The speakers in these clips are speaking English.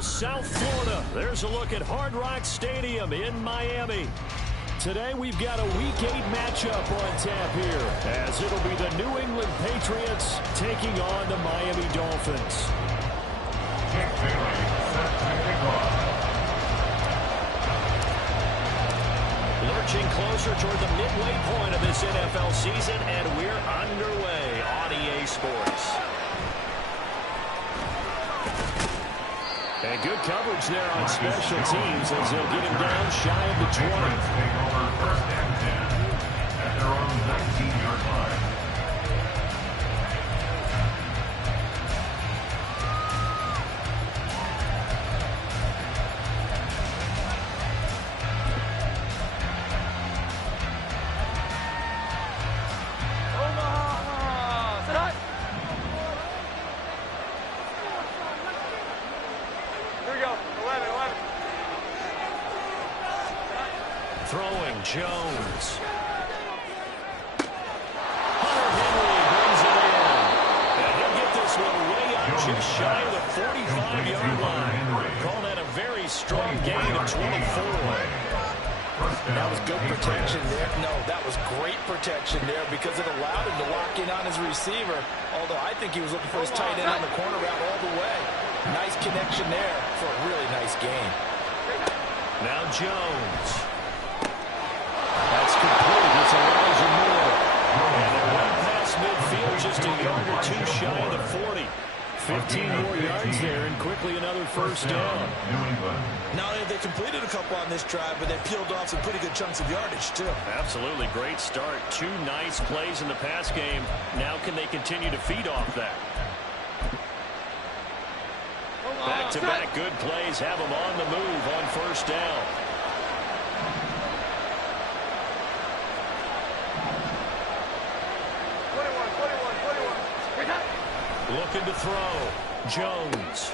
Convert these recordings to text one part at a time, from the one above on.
Central South Florida. There's a look at Hard Rock Stadium in Miami. Today we've got a Week 8 matchup on tap here, as it'll be the New England Patriots taking on the Miami Dolphins. Lurching closer toward the midway point of this NFL season, and we're underway on EA Sports. And good coverage there on special teams as they'll get him down shy of the 20. Take over first and 10 at their own 19-yard line. Throwing Jones. Hunter Henry brings it in. And he'll get this one way up just shy of the 45-yard line. Call that a very strong gain of 24. That was good protection there. No, that was great protection there because it allowed him to lock in on his receiver. Although I think he was looking for his tight end on the corner route all the way. Nice connection there for a really nice gain. Now Jones. That's complete. It's Elijah Moore. And they're well past midfield, just a yard or two shy of the 40. 15 more yards there, and quickly another first down. Not only have they completed a couple on this drive, but they peeled off some pretty good chunks of yardage, too. Absolutely great start. Two nice plays in the pass game. Now can they continue to feed off that? Back-to-back good plays have them on the move on first down. Looking to throw. Jones. Let's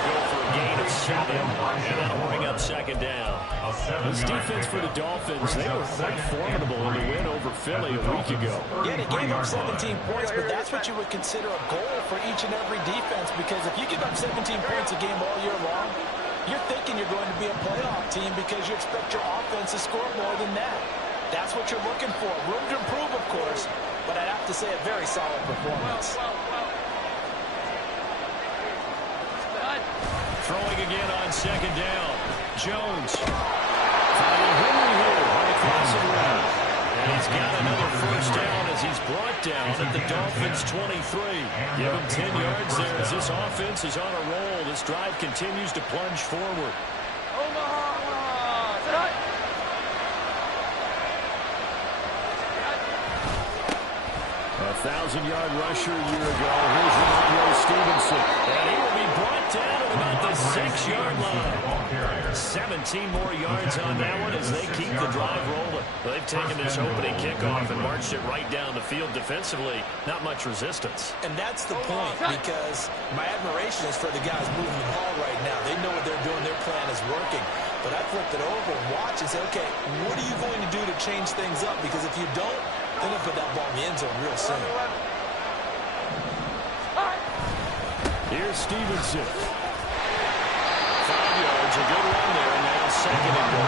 go for a gain of 7. And that'll bring up second down. This defense for the Dolphins, they were quite formidable in the win over Philly a week ago. Yeah, they gave up 17 points, but that's what you would consider a goal for each and every defense, because if you give up 17 points a game all year long, you're thinking you're going to be a playoff team because you expect your offense to score more than that. That's what you're looking for. Room to improve, of course, but I'd have to say a very solid performance. Throwing again on second down. Jones. Finding Henry here on the crossing route. And he's got another first down as he's brought down at the Dolphins' 23. Give him 10 yards there as this offense is on a roll. This drive continues to plunge forward. 1,000-yard rusher a year ago. Here's Ramondre Stevenson. And he will be brought down at about the 6-yard line. 17 more yards on that one as they keep the drive rolling. They've taken this opening kickoff and marched it right down the field defensively. Not much resistance. And that's the point, because my admiration is for the guys moving the ball right now. They know what they're doing. Their plan is working. But I flipped it over and watched and said, okay, what are you going to do to change things up? Because if you don't, they're going to put that ball in the end zone real soon. Here's Stevenson. 5 yards, a good run there, and now second and goal.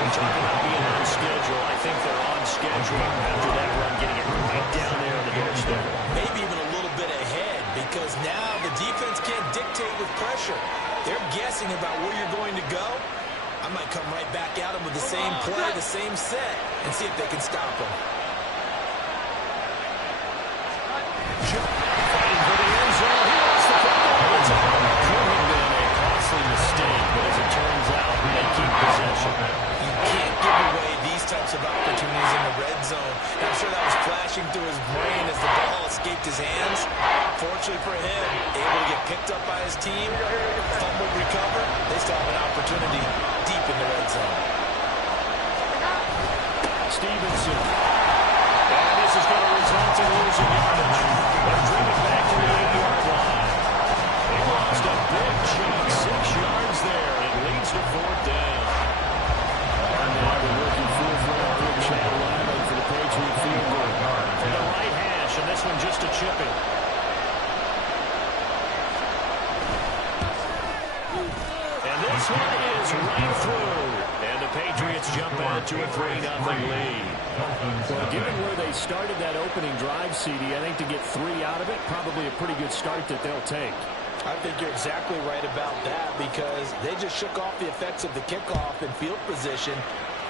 We're talking about being on schedule. I think they're on schedule after that run, getting it right down there on the doorstep. Maybe even a little bit ahead, because now the defense can't dictate with pressure. They're guessing about where you're going to go. I might come right back at them with the same play, the same set, and see if they can stop them. Fighting for the end zone. He wants the football. It's could have been a costly mistake, but as it turns out, they keep possession. You can't give away these types of opportunities in the red zone. And I'm sure that was flashing through his brain as the ball escaped his hands. Fortunately for him, able to get picked up by his team, fumbled, recovered. They still have an opportunity deep in the red zone. Stevenson. And this is going to result in losing yardage. They'll bring it back to the 8-yard line. They lost a big chunk, 6 yards there. It leads to fourth down. And now the rookie fourth-round pick, Chad Ryland, for the Patriot field goal. To the right hash, and this one just a chipping. this one is right through. And the Patriots jump out to a 3-0 lead. Well, given where they started that opening drive, CD, I think to get 3 out of it, probably a pretty good start that they'll take. I think you're exactly right about that because they just shook off the effects of the kickoff and field position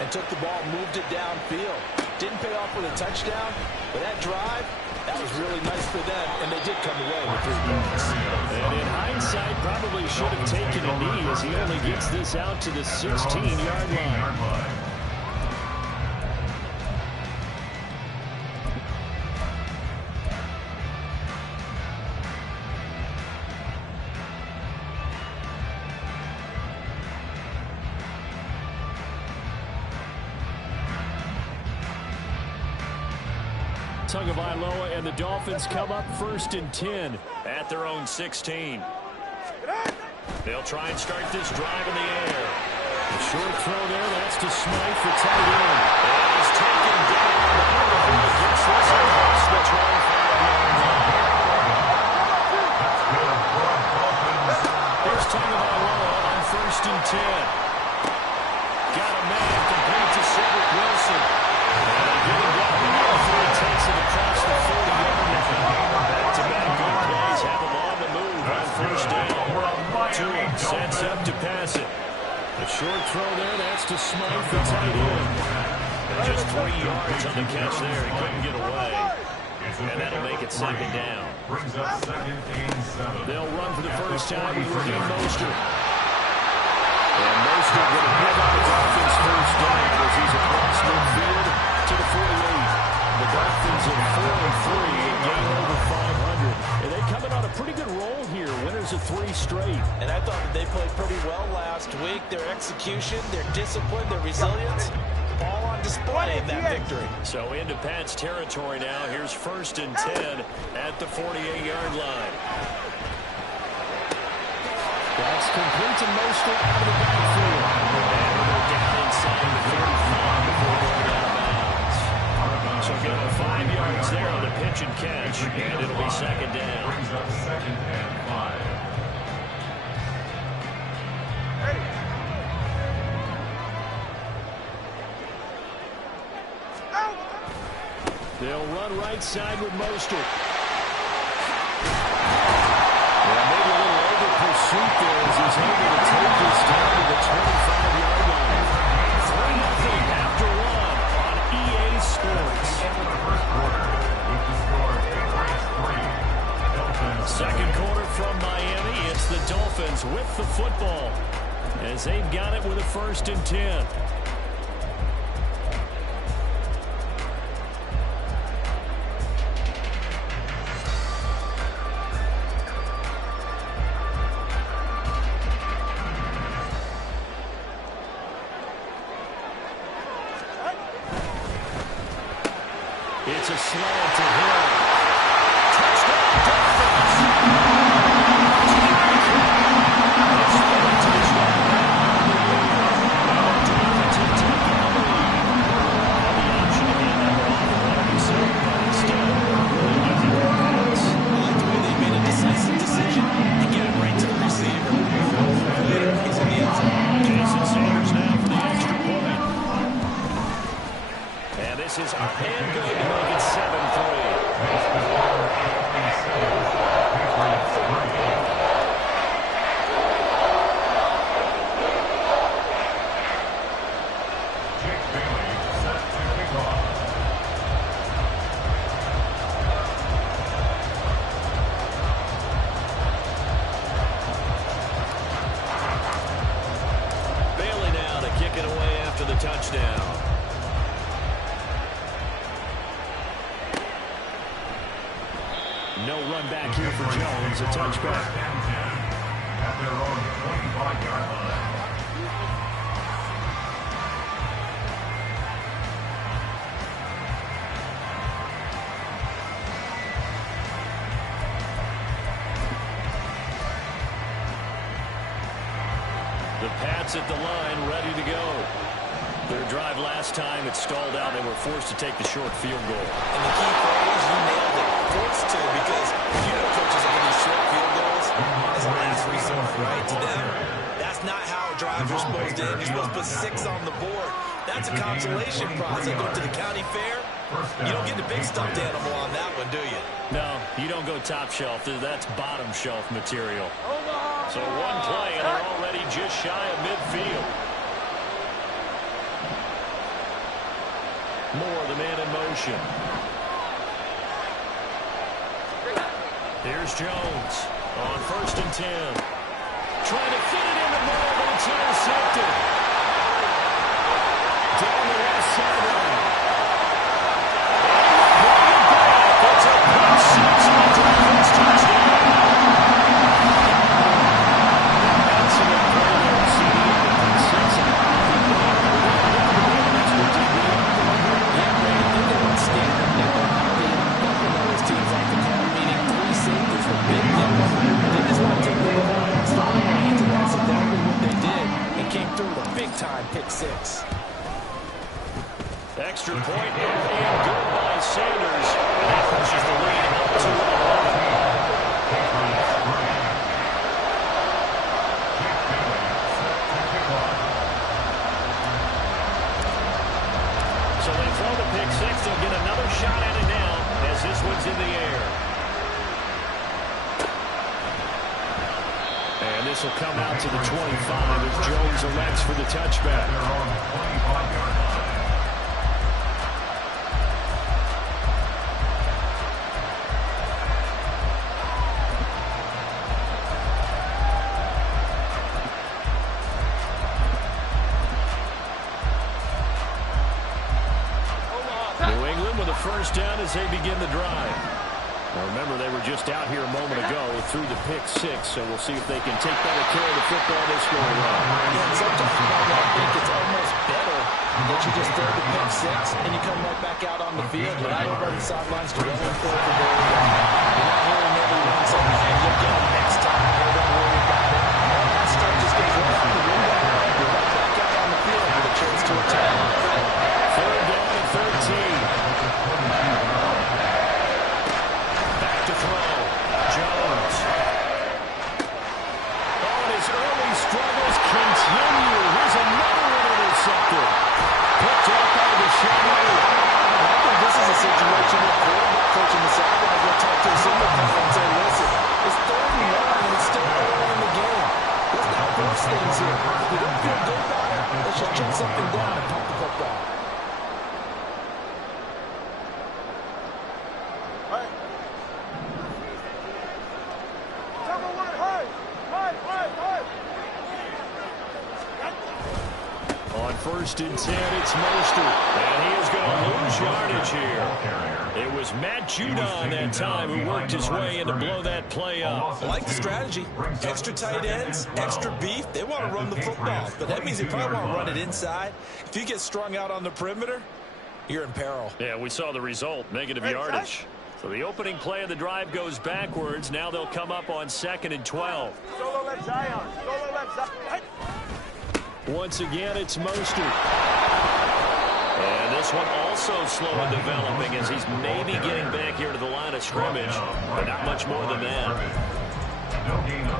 and took the ball, moved it downfield. Didn't pay off with a touchdown, but that drive, that was really nice for them, and they did come away with 3 points. And in hindsight, probably should have taken a knee as he only gets this out to the 16-yard line. Tagovailoa and the Dolphins come up 1st and 10 at their own 16. They'll try and start this drive in the air. The short throw there, that's to Smythe, the tight end. And he's taken down. He gets this across the 25-yard line. Here's Tagovailoa on 1st and 10. Got a man complete to Cedric Wilson. And getting down the middle, he takes it across the 40-yard line. Back-to-back good plays have him on the move on 1st down. Tua sets up to pass it. The short throw there, that's to Smythe, the tight end. And just 3 yards on the catch there. He couldn't get away. And that'll make it 2nd down. They'll run for the first time with Raheem Mostert. And Mostert going to pick up the Dolphins' 1st down as he's across midfield to the 48. The Dolphins at 4-3 and gain over 500. And they coming on a pretty good roll here. Winners of 3 straight. And I thought that they played pretty well last week. Their execution, their discipline, their resilience, all on display in that victory. So into Pat's territory now. Here's 1st and 10 at the 48-yard line. That's complete to Mostert out of the backfield. And we're down inside the 35 before going out of bounds. So give him 5 yards there on the pitch and catch, and it'll be 2nd down. Brings up 2nd and 5. They'll run right side with Mostert. Yeah, maybe a little over pursuit there as he's able to take this down to the 25-yard line. 3-0 after 1 on EA Sports. Second quarter from Miami. It's the Dolphins with the football as they've got it with a 1st and 10. It's a slant to Hill. Touchdown, Dolphins! It's the touchdown. And the Dolphins have taken the lead. Had the option to hand that one off and let himself, but instead, really easy to pass. I like the way they made a decisive decision and get it right to the receiver. Later, he's in the end zone. Jason Sanders now for the extra point. And this is and good to make it 7-3. Bailey now to kick it away after the touchdown. No run back here for Jones, a touchback. At their own 25-yard line. The Pats at the line, ready to go. Their drive last time, it stalled out. They were forced to take the short field goal. And the key phrase, you nailed it. Forced to, because you know coaches are going to short field goals as a last resort, right? To them, that's not how a drive closed in. You're supposed to put 6 on the board. That's a consolation prize. They go to the county fair. You don't get the big stuffed animal on that one, do you? No, you don't go top shelf. That's bottom shelf material. So one play, and they're already just shy of midfield. Moore, the man in motion. Here's Jones on 1st and 10. Trying to fit it into Moore, but it's intercepted. Down the left sideline. It's a pick six on the Dolphins touchdown. Excellent play there, CD. Pick six and a half. Yeah, man, I think they went standard nickel. Those teams like to call, meaning 3 safeties for big nickel. They just want to take the ball and stop the hands, and that's exactly what they did. And came through with a big-time pick six. Extra point, and good by Sanders. That pushes the lead up to 11. So they throw the pick six. They'll get another shot at it now as this one's in the air. And this will come out to the 25 as Jones elects for the touchback. First down as they begin the drive. Now remember, they were just out here a moment ago through the pick six, so we'll see if they can take better care of the football this go around. Yeah, sometimes I think it's almost better that you just throw the pick six and you come right back out on the field. You're not over the sidelines drilling for the goal. You're not hearing everyone saying, hey, you'll get them next time. Hey, don't worry about it. All that stuff just goes right out the window. You're right back out on the field with a chance to attack. 3rd down and 13. Back to throw. Jones. Oh, and his early struggles continue. Here's another one intercepted. Picked up by the Shadow. I think this is a situation where quarterback coach in the sideline will talk to a single player and say, listen, it's 3rd and 1 and it's still early in the game. Let's not force things here. If we don't feel good about it, let's just check something down and pump the football. On 1st and 10, it's Mostert. And he is going to lose yardage here. It was Matt Judon that time who worked his way in to blow that play up. I like the strategy. Extra tight ends, extra beef. They want to run the football, but that means they probably want to run it inside. If you get strung out on the perimeter, you're in peril. Yeah, we saw the result, negative yardage. So the opening play of the drive goes backwards. Now they'll come up on 2nd and 12. Solo left Zion. Solo left Zion. Once again, it's Mostert. And this one also slow in developing as he's maybe getting back here to the line of scrimmage, but not much more than that.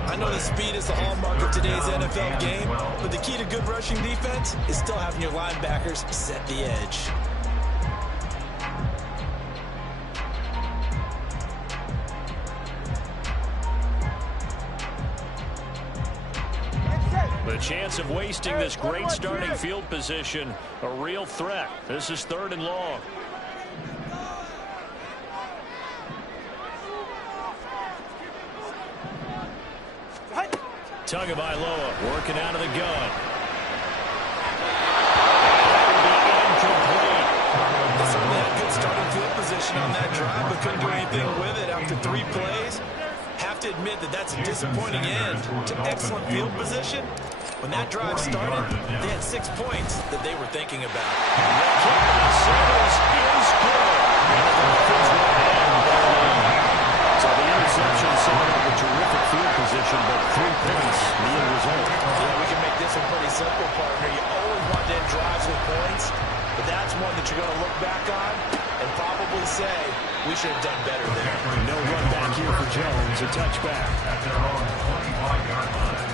I know the speed is the hallmark of today's NFL game, but the key to good rushing defense is still having your linebackers set the edge. The chance of wasting this great starting field position, a real threat. This is 3rd and long. Tagovailoa working out of the gun. Incomplete. They certainly had good starting field position on that drive, but couldn't do anything with it after 3 plays. Have to admit that that's a disappointing end to excellent field position. When that drive started, they had 6 points that they were thinking about. The kick by Sanders is good. So the interception setting up a terrific field position, but 3 points, the end result. Yeah, we can make this one pretty simple, partner. You always want to end drives with points, but that's one that you're going to look back on and probably say, we should have done better there. No run back here for Jones, a touchback. At their own 25-yard line.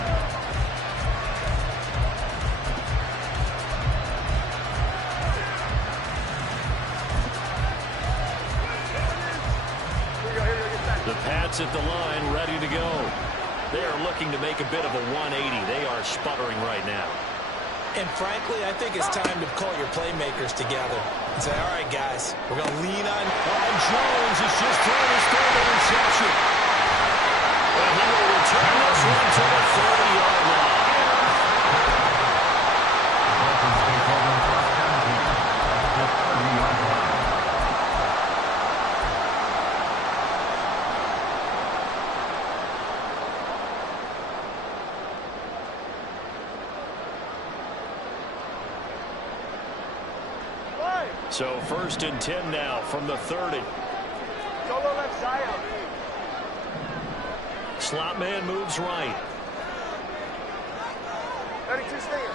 The Pats at the line, ready to go. They are looking to make a bit of a 180. They are sputtering right now. And frankly, I think it's time to call your playmakers together and say, all right, guys, we're going to lean on. And Jones has just thrown his third interception. And he will return this one to the 30-yard line. So 1st and 10 now from the 30. Solo left Zion. Slot man moves right. 32 stinger.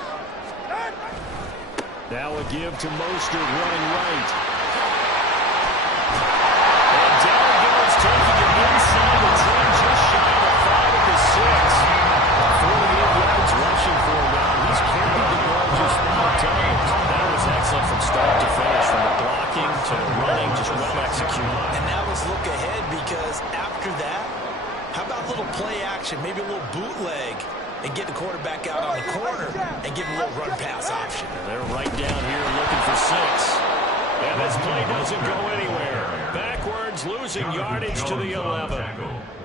Now a give to Mostert running right. And down goes, taking it inside the 10, just shy of 5 at the 6. 48 yards rushing for him now. He's carried the ball just 5 times. That was excellent from start to finish, from the blocking to the running, just well executed. And now let's look ahead, because after that, how about a little play action, maybe a little bootleg, and get the quarterback out on the corner and give him a little run-pass option. And they're right down here looking for 6. And this play doesn't go anywhere. Backwards, losing yardage to the 11.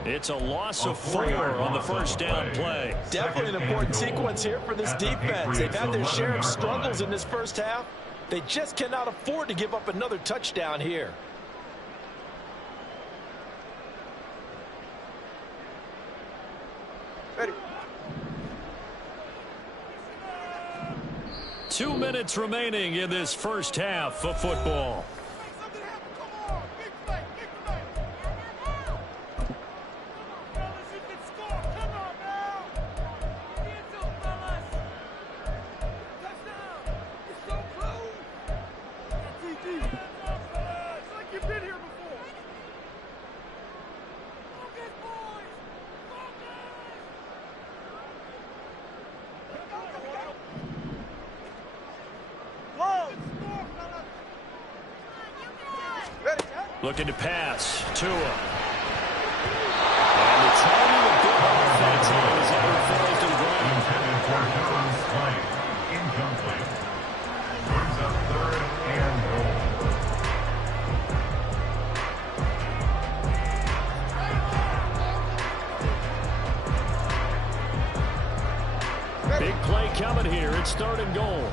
It's a loss of 4 on the first down play. Definitely an important sequence here for this defense. They've had their share of struggles in this first half. They just cannot afford to give up another touchdown here. Ready. 2 minutes remaining in this first half of football. Looking to pass. Tua. And the target of good offense is ever falls to the ground. Incomplete. Brings up 3rd and goal. Big play coming here. It's 3rd and goal.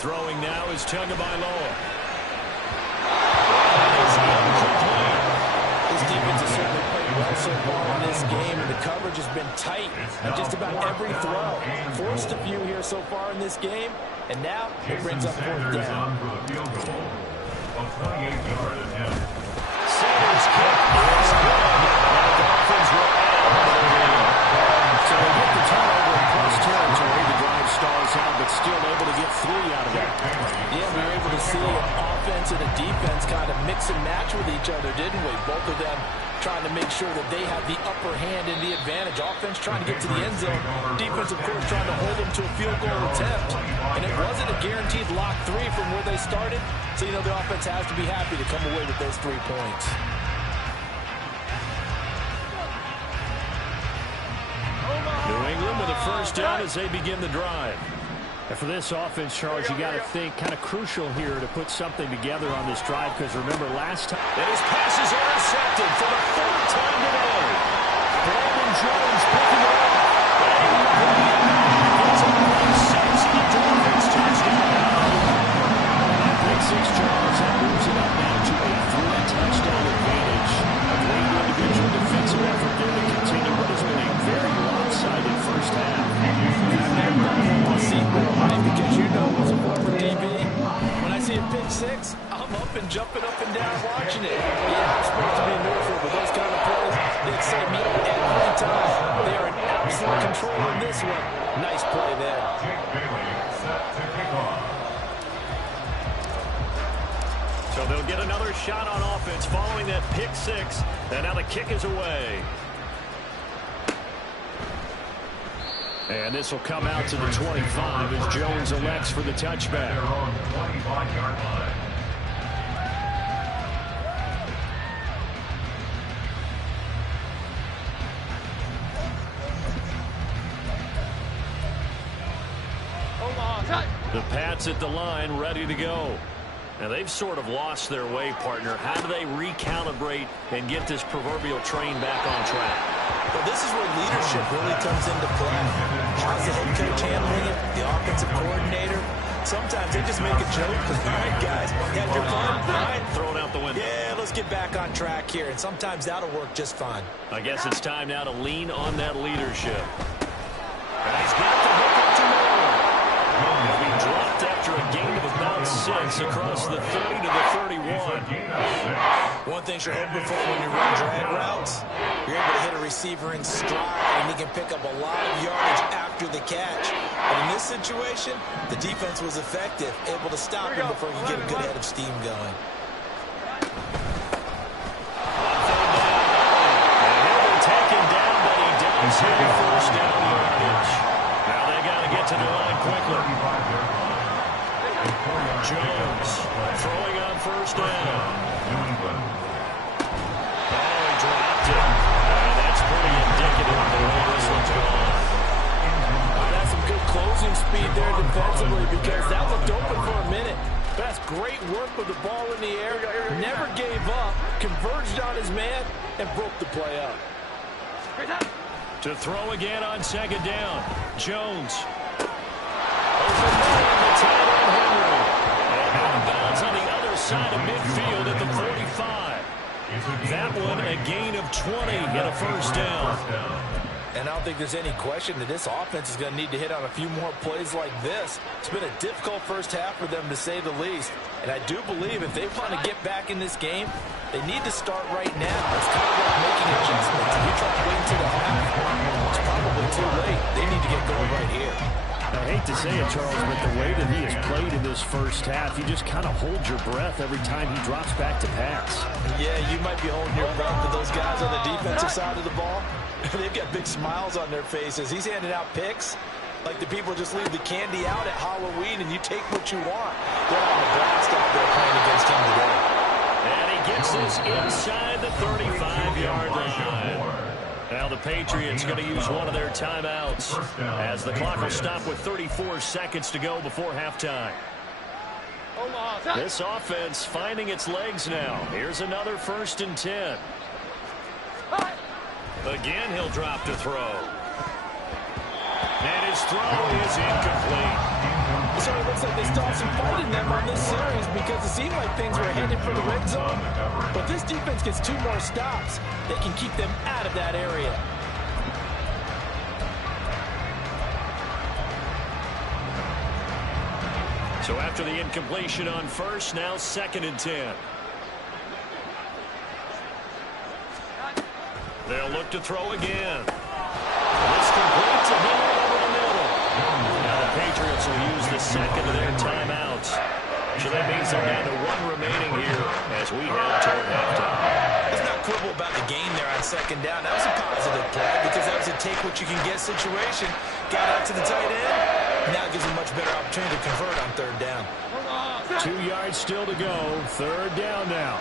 Throwing now is Tagovailoa. This defense has certainly played well so far in this game, and the coverage has been tight on just about every throw. Forced a few here so far in this game, and now it brings up 4th down. for the field goal. A 28-yard attempt. Sanders' kick is good. And the Dolphins will add. So they get the turnover in close territory. The drive stalls out, but still able to get 3 out of it. Yeah, we were able to see offense and a defense kind of mix and match with each other, didn't we? Both of them trying to make sure that they have the upper hand and the advantage. Offense trying to get to the end zone. Defense, of course, trying to hold them to a field goal attempt. And it wasn't a guaranteed lock 3 from where they started. So, you know, the offense has to be happy to come away with those 3 points. New England with a first down as they begin the drive. And for this offense, Charles, you got to think kind of crucial here to put something together on this drive, because remember last time. And his passes are intercepted for the 3rd time today. Brandon Jones picking it up. It's a big 6 and the Dolphins touchdown. Big 6, Charles, that moves it up now to a 3-touchdown advantage. A great individual defensive effort there to continue what has been a very lopsided first half. Because you know, as a former DB, when I see a pick 6, I'm up and jumping up and down watching it. Yeah, I'm supposed to be neutral, but those kind of plays, they excite me every time. They are in absolute control in this one. Nice play there. Jake Bailey set to kick off. So they'll get another shot on offense following that pick 6, and now the kick is away. And this will come out to the 25 as Jones elects for the touchback. They're on the 25-yard line. The Pats at the line, ready to go. Now, they've sort of lost their way, partner. How do they recalibrate and get this proverbial train back on track? Well, this is where leadership really comes into play. How's the head coach handling it? The offensive coordinator? Sometimes they just make a joke. All right, guys, had your fun? All right. Throw it out the window. Yeah, let's get back on track here. And sometimes that'll work just fine. I guess it's time now to lean on that leadership. And he's got the hook up to Moore. He'll be dropped after a gain of about 6 across the 30 to the 31. One thing you're hoping for when you run drag routes, you're able to hit a receiver in stride, and he can pick up a lot of yardage after the catch. But in this situation, the defense was effective, able to stop him before he could get a good head of steam going. And he'll be taken down, but he does have first down yardage. Now they got to get to the line quickly. Jones throwing on first down. Oh, he dropped it. And that's pretty indicative of the way this one's gone. That's some good closing speed there defensively because that looked open for a minute. That's great work with the ball in the air. Never gave up, converged on his man, and broke the play up. To throw again on second down. Jones. Open man, the tight end Henry. And out of bounds on the other side of midfield at the 45. That one a gain of 20 and a first down. And I don't think there's any question that this offense is going to need to hit on a few more plays like this. It's been a difficult first half for them, to say the least. And I do believe if they want to get back in this game, they need to start right now. It's kind of like making adjustments. If you try to wait until the half, it's probably too late. They need to get going right here. I hate to say it, Charles, but the way that he has played in this first half, you just kind of hold your breath every time he drops back to pass. Yeah, you might be holding your breath, but those guys on the defensive side of the ball, they've got big smiles on their faces. He's handing out picks like the people just leave the candy out at Halloween and you take what you want. They're on a blast out there playing against him today. And he gets this inside the 35-yard line. Now the Patriots going to use one of their timeouts as the clock will stop with 34 seconds to go before halftime. This offense finding its legs now. Here's another 1st and 10. Again, he'll drop to throw. And his throw is incomplete. So it looks like they still have some fight in them on this series because it seemed like things were headed for the red zone. But this defense gets 2 more stops. They can keep them out of that area. So after the incompletion on first, now 2nd and 10. They'll look to throw again. This complete to Henry over the middle. Now the Patriots will use the second of their timeouts. So that means they're down to 1 remaining here as we head toward halftime. Let's not quibble about the gain there on 2nd down. That was a positive play because that was a take-what-you-can-get situation. Got out to the tight end. Now it gives them a much better opportunity to convert on 3rd down. 2 yards still to go. 3rd down now.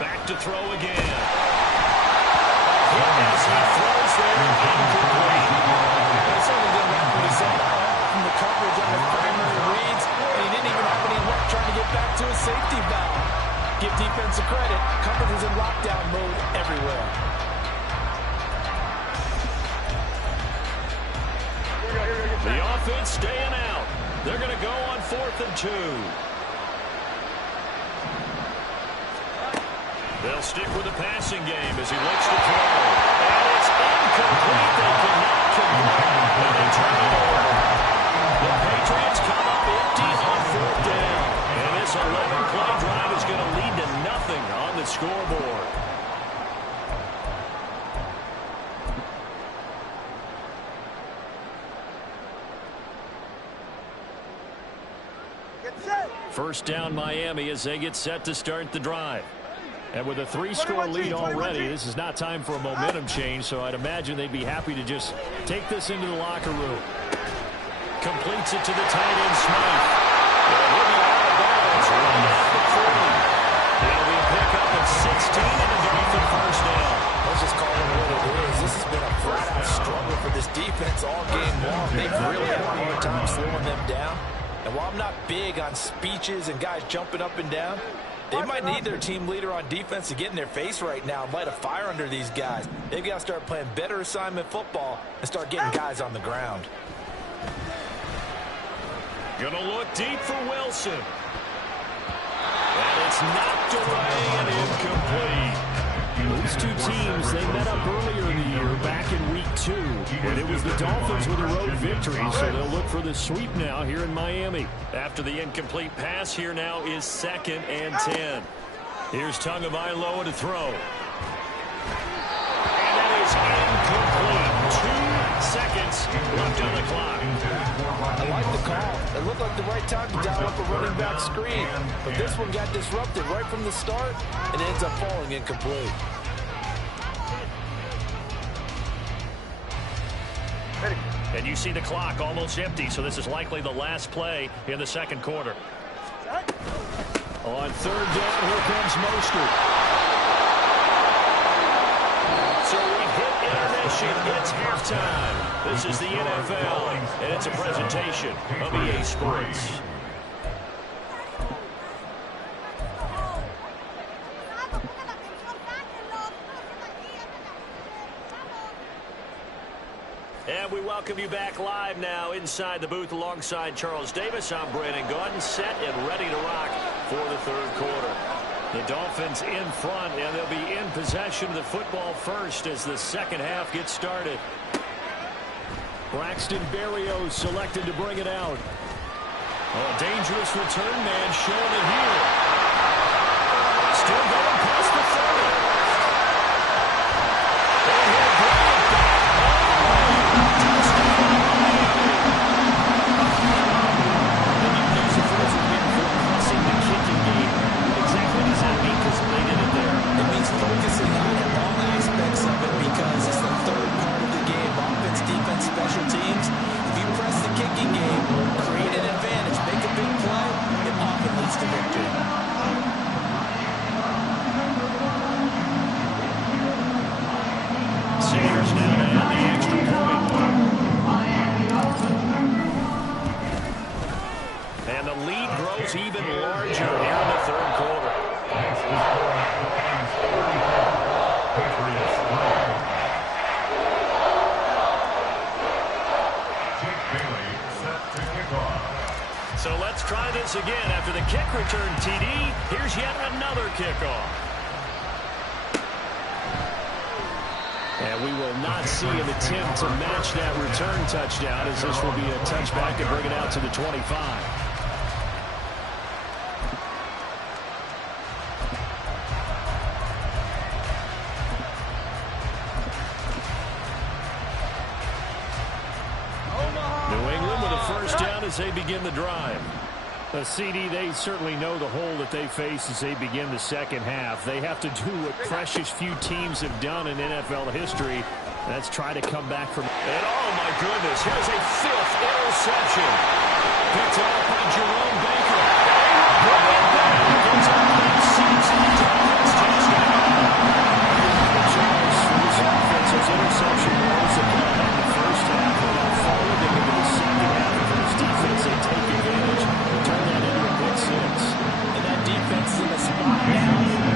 Back to throw again. As he throws there, incomplete. That certainly didn't have what he said. From the coverage on his primary reads, and he didn't even have any luck trying to get back to his safety valve. Give defensive credit. Coverage was in lockdown mode everywhere. The offense staying out. They're going to go on 4th and 2. They'll stick with the passing game as he looks to throw. And it's incomplete. They cannot convert. And they turn it over. The Patriots come up empty on 4th down. And this 11-play drive is going to lead to nothing on the scoreboard. First down Miami as they get set to start the drive. And with a 3-score lead already, this is not time for a momentum change, so I'd imagine they'd be happy to just take this into the locker room. Completes it to the tight end, Smith. He'll be out of bounds right at the 40. That'll be a pickup of 16 and a Dolphin first down. Let's just call it what it is. This has been a flat-out struggle for this defense all game long. They've really had a hard time slowing them down. And while I'm not big on speeches and guys jumping up and down, they might need their team leader on defense to get in their face right now and light a fire under these guys. They've got to start playing better assignment football and start getting guys on the ground. Gonna look deep for Wilson. And it's knocked away and incomplete. These two teams, they met up earlier in the year, back in week 2. And it was the Dolphins with a road victory, so they'll look for the sweep now here in Miami. After the incomplete pass, here now is 2nd and 10. Here's Tagovailoa to throw. And that is incomplete. 2 seconds left on the clock. I like the call. It looked like the right time to dial up a running back screen. But this one got disrupted right from the start and it ends up falling incomplete. And you see the clock almost empty, so this is likely the last play in the second quarter. On 3rd down, here comes Mostert. So we hit intermission. It's halftime. This is the NFL, and it's a presentation of EA Sports. And we welcome you back live now inside the booth alongside Charles Davis. I'm Brandon Gaudin, set and ready to rock for the third quarter. The Dolphins in front, and they'll be in possession of the football first as the second half gets started. Braxton Berrios selected to bring it out. Oh, dangerous return man showing it here. Still going past the 30. And he'll bring it back. The new use of force has been for pressing the kicking game. What exactly does that mean? Because they did it there. It means focusing on all aspects of it because it's the third part of the game. Offense, defense, special teams. If you press the kicking game, create an advantage, make a big play, it often leads to victory. Sanders now to add the extra point. And the lead grows even larger here in the third quarter. So let's try this again. After the kick return, TD, here's yet another kickoff. And we will not see an attempt to match that return touchdown, as this will be a touchback to bring it out to the 25. As they begin the drive. The CD, they certainly know the hole that they face as they begin the second half. They have to do what precious few teams have done in NFL history. That's try to come back from. And oh my goodness, here's a 5th interception. Picked up by Jerome Baker. Bring it back. It's a big season. Dolphins touchdown. Charles, for this offense, those interception runs that come in the first half are now following into the second half. Defense, they take advantage, turn that into a big 6. And that defense is in a spot now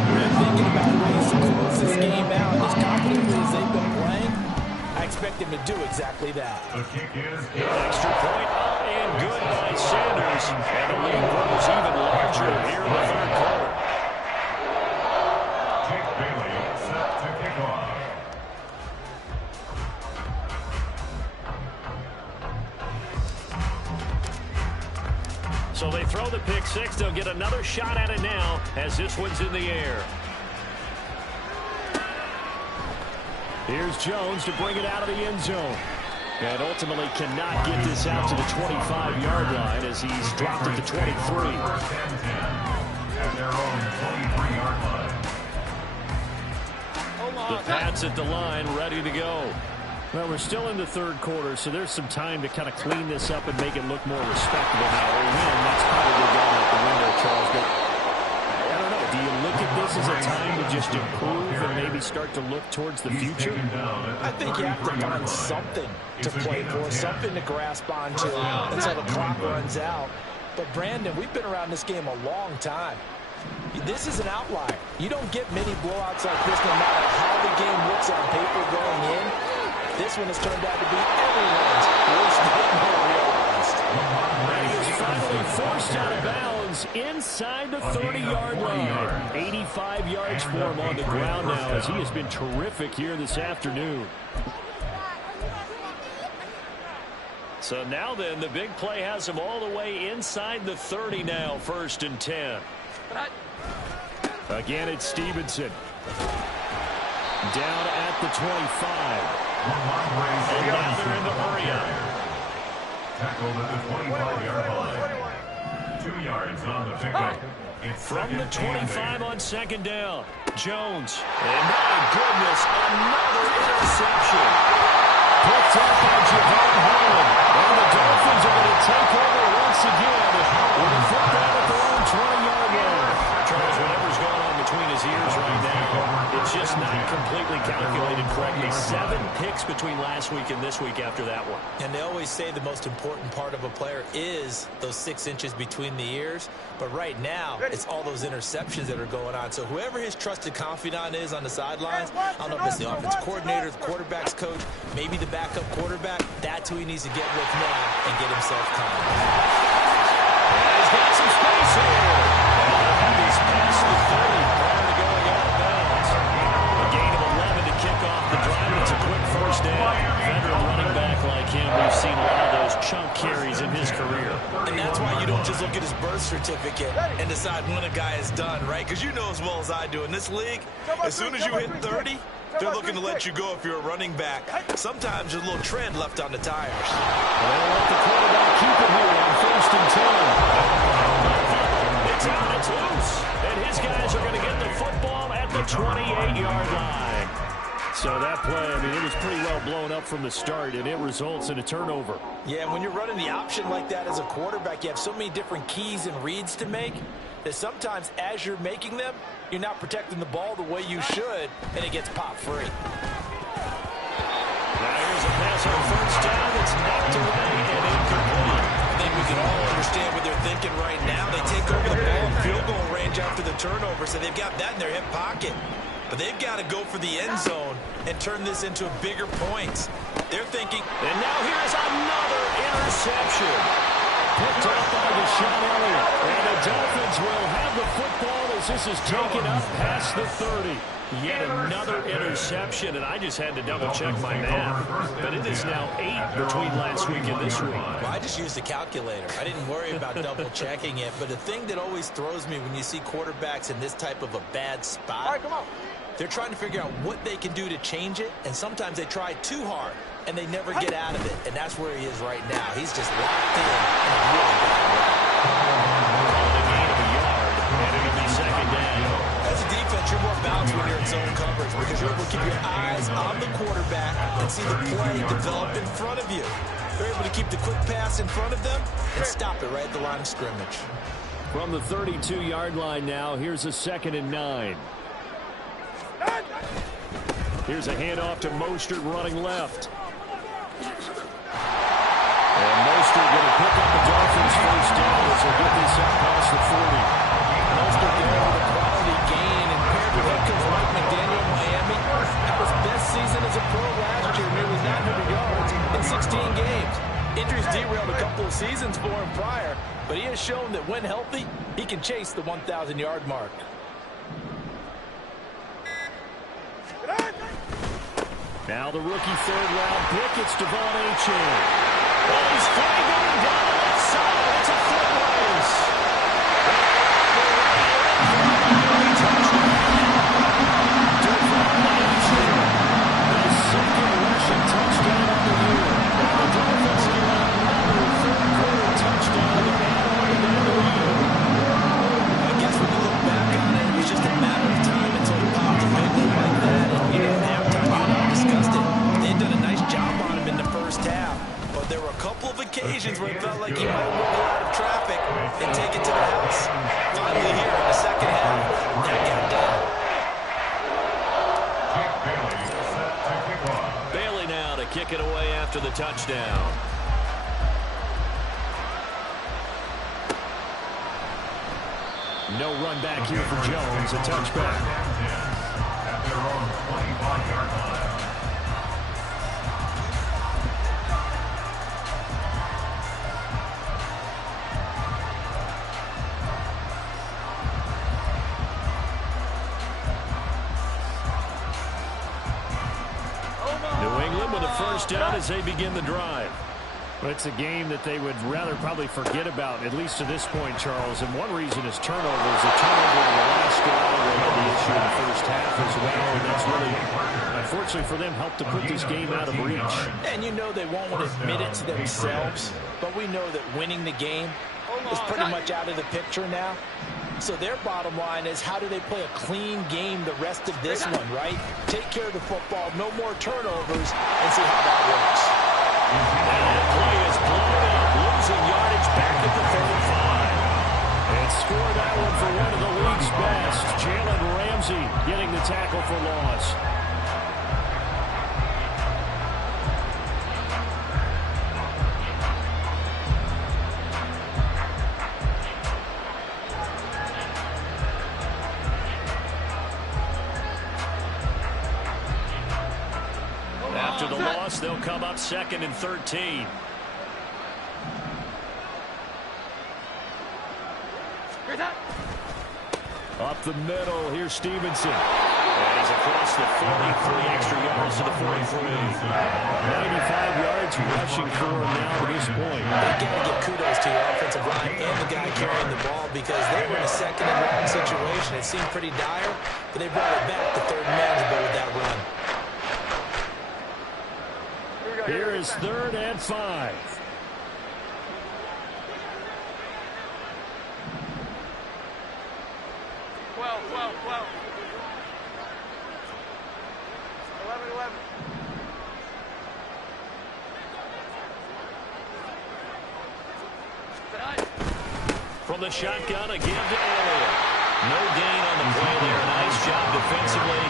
where they're thinking about ways to close this game out. As confidently as they've been playing, I expect them to do exactly that. The kick is Extra point up and good by Sanders. And the lead grows even larger here in the third quarter. Jake Bailey set to kick off. So they throw the pick 6. They'll get another shot at it now as this one's in the air. Here's Jones to bring it out of the end zone. And ultimately cannot get this out to the 25-yard line as he's dropped it to 23. First and 10 at their own 23-yard line. The Pats at the line, ready to go. Well, we're still in the third quarter, so there's some time to kind of clean this up and make it look more respectable now. A win, that's probably gone out the window, Charles. But I don't know. Do you look at this as a time to just improve and maybe start to look towards the future? I think you have to find something to play for, something to grasp onto until the clock runs out. But, Brandon, we've been around this game a long time. This is an outlier. You don't get many blowouts like this no matter how the game looks on paper going in. This one has turned out to be everyone's worst nightmare realized. And he was finally forced out of bounds inside the 30-yard line. 85 yards for him on the ground now as he has been terrific here this afternoon. So now then, the big play has him all the way inside the 30 now, 1st and 10. Again, it's Stevenson. Down at the 25. And now they're in the hurry up. Tackled at the 25-yard line. 2 yards on the pickup. From the 25 on 2nd down. Jones. And my goodness, another interception. Picked up by Javon Holland. And the Dolphins are going to take over once again with a football at their own 20-yard line. Charles, whatever's going on between his ears right now, it's just not completely calculated correctly. 7 picks between last week and this week after that one. And they always say the most important part of a player is those 6 inches between the ears. But right now, it's all those interceptions that are going on. So whoever his trusted confidant is on the sidelines, I don't know if it's the offense coordinator, the quarterback's coach, maybe the backup quarterback, that's who he needs to get with now and get himself calm. He's got some space here. And he's past the 30 prior to going out of bounds. A gain of 11 to kick off the drive. It's a quick 1st down. Veteran running back like him, we've seen a lot of those chunk carries in his career. And that's why you don't just look at his birth certificate and decide when a guy is done, right? Because you know as well as I do, in this league, as soon as you hit 30, they're looking to let you go if you're a running back. Sometimes there's a little tread left on the tires. Well, they'll let the quarterback keep it here on 1st and 10. It's out, it's loose. And his guys are going to get the football at the 28-yard line. So that play, I mean, it was pretty well blown up from the start, and it results in a turnover. Yeah, when you're running the option like that as a quarterback, you have so many different keys and reads to make that sometimes as you're making them, you're not protecting the ball the way you should, and it gets popped free. Now here's a pass on 1st down that's knocked away and incomplete. I think we can all understand what they're thinking right now. They take over the ball in field goal range after the turnover, so they've got that in their hip pocket. But they've got to go for the end zone and turn this into bigger points. They're thinking, and now here's another interception. Picked up by Deshaun Elliott. And the Dolphins will have the football as this is taken up past the 30. Yet another interception, and I just had to double-check my math. But it is now 8 between last week and this week. Well, I just used a calculator. I didn't worry about double-checking it. But the thing that always throws me when you see quarterbacks in this type of a bad spot, All right, come on. they're trying to figure out what they can do to change it, and sometimes they try too hard, and they never get out of it. And that's where he is right now. He's just locked in a really bad way. The gain of a yard, and it'll be 2nd down. As a defense, you're more balanced when you're in zone coverage because you're able to keep your eyes on the quarterback and see the play develop in front of you. You're able to keep the quick pass in front of them and stop it right at the line of scrimmage. From the 32-yard line now, here's a 2nd and 9. Here's a handoff to Mostert running left. And Mostert going to pick up the Dolphins' 1st down as they get this out past the 40. Mostert there with a quality gain, and paired with head coach Mike McDaniel in Miami, had his best season as a pro last year, nearly 900 yards in 16 games. Injuries derailed a couple of seasons for him prior, but he has shown that when healthy, he can chase the 1,000-yard mark. Now the rookie 3rd-round pick, it's Devon Achane. Oh, he's flying going down the left side. It's a foot race. Devon Achane, the 2nd rushing touchdown of the year. The Dolphins get another 3rd-quarter touchdown to add on to their lead. I guess when you look back on it, it was just a matter of time until he popped a big one like that. And, you know, at halftime, you and I discussed it. They had done a nice job on him in the 1st half. But there were a couple of occasions where it felt like he might wiggle out of traffic and take it to the house. Finally here in the 2nd half, that got take it away after the touchdown. No run back here for Jones. A touchback. At their own 25-yard line. New England with a first down as they begin the drive. But it's a game that they would rather probably forget about, at least to this point, Charles. And one reason is turnovers. A turnover in the last drive was the issue in the first half as well. And that's really, unfortunately for them, helped to put this game out of reach. And you know they won't admit it to themselves, but we know that winning the game is pretty much out of the picture now. So their bottom line is, how do they play a clean game the rest of this one, right? Take care of the football, no more turnovers, and see how that works. And that play is blown up, losing yardage back at the 35. And score that one for one of the league's best. Jalen Ramsey getting the tackle for loss. After the loss, they'll come up 2nd and 13. Up the middle, here's Stevenson. And he's across the 43, extra yards to the 43. 95 yards rushing for him now to this point. You got to give kudos to your offensive line and the guy carrying the ball, because they were in a 2nd and long situation. It seemed pretty dire, but they brought it back to 3rd and manageable with that run. Here is 3rd and 5. From the shotgun, a give to Elliott. No gain on the play there. Nice job defensively.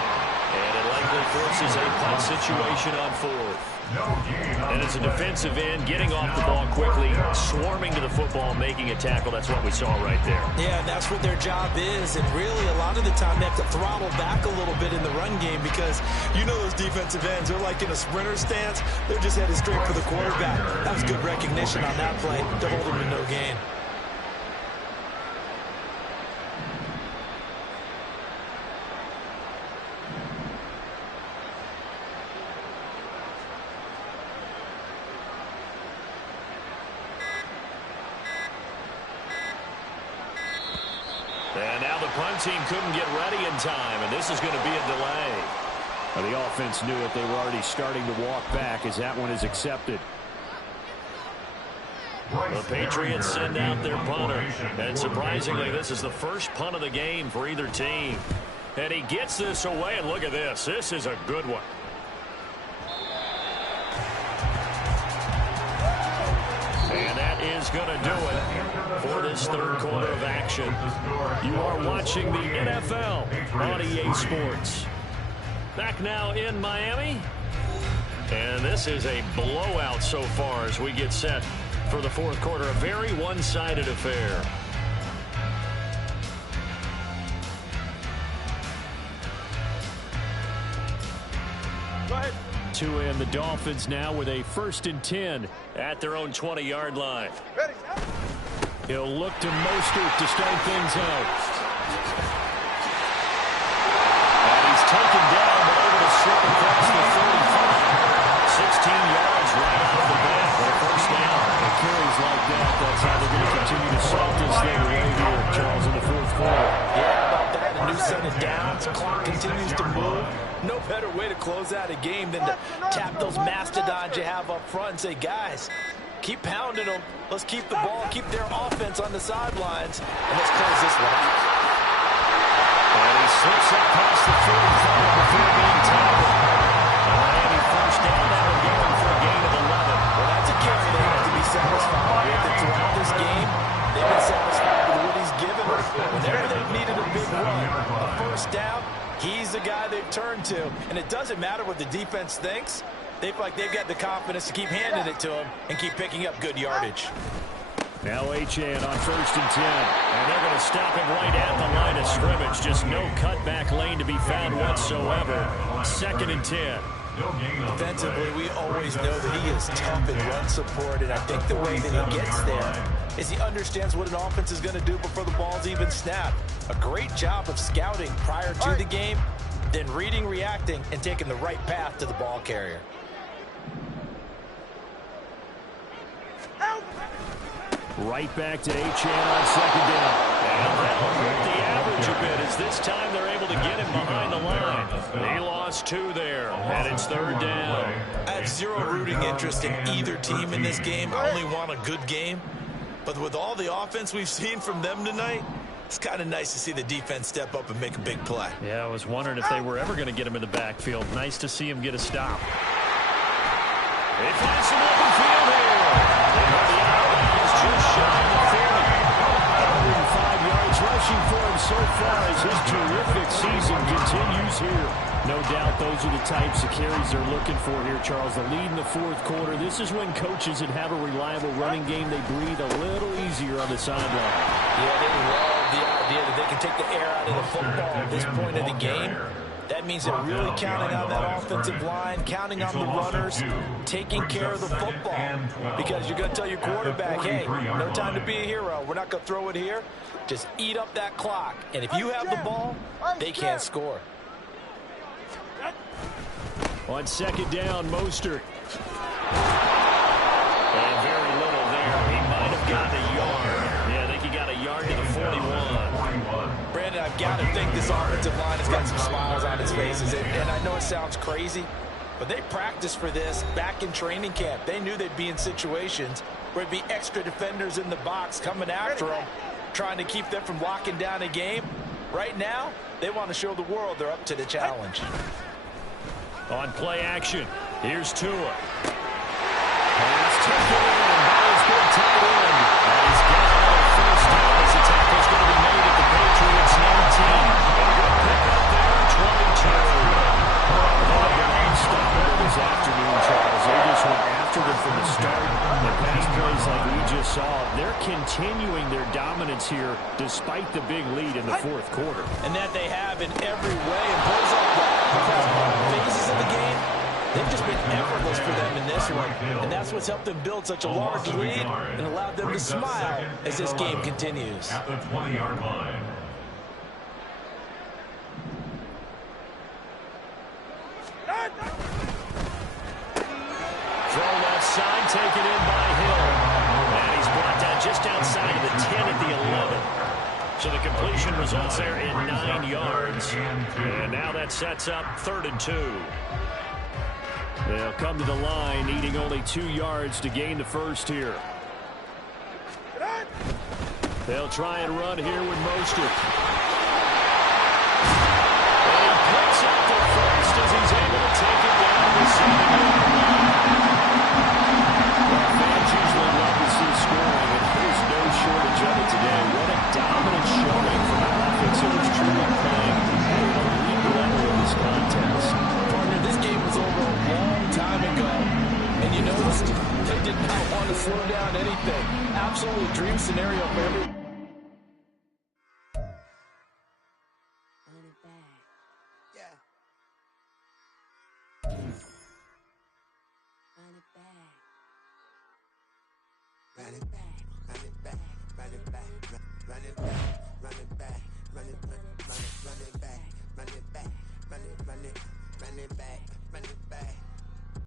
And it likely forces a punt situation on 4th. And as a defensive end, getting off the ball quickly, swarming to the football, making a tackle. That's what we saw right there. Yeah, and that's what their job is. And really, a lot of the time, they have to throttle back a little bit in the run game, because you know those defensive ends, they're like in a sprinter stance. They're just headed straight for the quarterback. That was good recognition on that play to hold him to no gain. And now the punt team couldn't get ready in time, and this is going to be a delay. Well, the offense knew it. They were already starting to walk back as that one is accepted. The Patriots send out their punter. And surprisingly, this is the first punt of the game for either team. And he gets this away, and look at this. This is a good one. And that is going to do it for this 3rd quarter of action. You are watching the NFL on EA Sports. Back now in Miami. And this is a blowout so far as we get set for the 4th quarter. A very one-sided affair. Go ahead. Two in, the Dolphins now with a 1st and 10. At their own 20-yard line. Ready. He'll look to Mostert to start things out. And he's taken down, but able to slip across the 45. 16 yards right off the bat for a first down. With carries like that, that's how they're going to continue to salt this thing away here, Charles, in the 4th quarter. Yeah, about that. A new set of downs. Clock continues to move. No better way to close out a game than to tap those mastodons you have up front and say, guys, keep pounding them. Let's keep the ball, keep their offense on the sidelines, and let's close this one out. And he slips up past the 45 before being tackled. Miami first down, that one going for a gain of 11. Well, that's a carry they have to be satisfied with. And throughout this game, they've been satisfied with what he's given them. Whenever they've needed a big run, a first down, he's the guy they've turned to. And it doesn't matter what the defense thinks. They feel like they've got the confidence to keep handing it to him and keep picking up good yardage. Now HITSITXX on 1st and 10. And they're going to stop him right at the line of scrimmage. Just no cutback lane to be found whatsoever. 2nd and 10. Defensively, we always know that he is tough in run support, and I think the way that he gets there is he understands what an offense is going to do before the ball's even snapped. A great job of scouting prior to the game, then reading, reacting, and taking the right path to the ball carrier. Right back to HITSITXX on 2nd down. And that'll hurt the average a bit as this time they're able to get him behind the line. He lost 2 there, and it's 3rd down. I have zero rooting interest in either team in this game. I only want a good game. But with all the offense we've seen from them tonight, it's kind of nice to see the defense step up and make a big play. Yeah, I was wondering if they were ever going to get him in the backfield. Nice to see him get a stop. They find some open field here. The outlet is just shy of 40. 105 yards rushing for him so far as his terrific season continues here. No doubt those are the types of carries they're looking for here, Charles. The lead in the 4th quarter. This is when coaches that have a reliable running game, they breathe a little easier on the sideline. Yeah, they love the idea that they can take the air out of the football at this point of the game. That means they're really counting on that offensive line, counting on the runners, taking care of the football. Because you're going to tell your quarterback, hey, no time to be a hero. We're not going to throw it here. Just eat up that clock. And if you have the ball, they can't score. On 2nd down, Mostert. And very little there. He might have gotten a yard. Yeah, I think he got a yard to the 41. Brandon, I've got to think this offensive line has got some smiles on its faces. And I know it sounds crazy, but they practiced for this back in training camp. They knew they'd be in situations where it'd be extra defenders in the box coming after them, trying to keep them from locking down a game. Right now, they want to show the world they're up to the challenge. On play action, here's Tua. Pass taken in by his big tight end. And he's got another first down as the tackle's going to be made at the Patriots 19. And a good pickup there, 22. Unstoppable this afternoon, Charles. They just went after them from the start. The pass plays like we just saw, they're continuing their dominance here despite the big lead in the 4th quarter. And that they have in every way. And plays like that, because phases of the game, they've just been effortless for them in this one. And that's what's helped them build such a large lead and allowed them to smile as this game continues. At the 20-yard line. Throw left side, taken in by Hill. And he's brought down just outside of the 10 at the 11. So the completion results there in 9 yards. And now that sets up 3rd and 2. They'll come to the line, needing only 2 yards to gain the first here. They'll try and run here with Mostert. And he picks up the first as he's able to take it down the 7-yard line. Fans usually love to see scoring, and there's no shortage of it today. What a dominant showing from an offense that was truly playing at an elite level in this contest. Partner, this game was over a long time ago. And you noticed they did not want to slow down anything. Absolutely dream scenario for everyone. Run it back, run it back, run it back, run it back, run it back, run it back, run it back, run it back, run it back.